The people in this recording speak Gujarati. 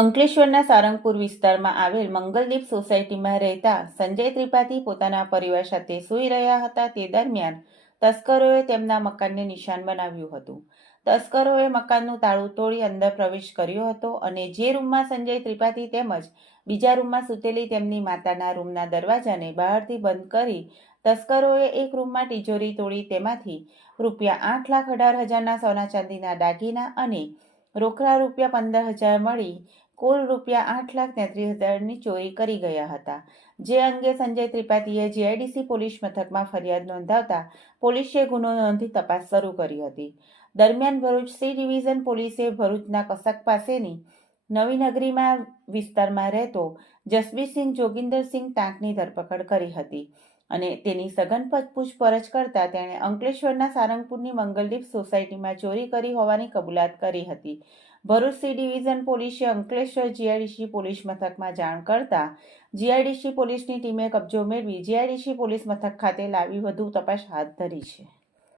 અંકલેશ્વરના સારંગપુર વિસ્તારમાં આવેલ મંગલદીપ સોસાયટીમાં રહેતા સંજય ત્રિપાઠી પોતાના પરિવાર સાથે સૂઈ રહ્યા હતા તે દરમિયાન તસ્કરોએ તેમના મકાનને નિશાન બનાવ્યું હતું. તસ્કરોએ મકાનનું તાળું તોડી અંદર પ્રવેશ કર્યો હતો અને જે રૂમમાં સંજય ત્રિપાઠી તેમજ બીજા રૂમમાં સૂતેલી તેમની માતાના રૂમના દરવાજાને બહારથી બંધ કરી તસ્કરોએ એક રૂમમાં તિજોરી તોડી તેમાંથી ₹8,18,000ના સોના ચાંદીના દાગીના અને રોકડા ₹15,000 મળી કુલ ₹8,33,000ની ચોરી કરી ગયા હતા. જે અંગે સંજય ત્રિપાઠીએ જીઆઈડીસી પોલીસ મથકમાં ફરિયાદ નોંધાવતા પોલીસે ગુનો નોંધી તપાસ શરૂ કરી હતી. દરમિયાન ભરૂચ સી ડિવિઝન પોલીસે ભરૂચના કસક પાસેની નવીનગરીમાં વિસ્તારમાં રહેતો જસબીરસિંહ જોગિંદરસિંહ ટાંકની ધરપકડ કરી હતી અને તેની સઘન પૂછપરછ કરતા તેણે અંકલેશ્વરના સારંગપુરની મંગલદીપ સોસાયટીમાં ચોરી કરી હોવાની કબૂલાત કરી હતી. ભરૂચ સી ડિવિઝન પોલીસે અંકલેશ્વર જીઆઈડીસી પોલીસ મથકમાં જાણ કરતા જીઆઈડીસી પોલીસની ટીમે કબજો મેળવી જીઆઈડીસી પોલીસ મથક ખાતે લાવી વધુ તપાસ હાથ ધરી છે.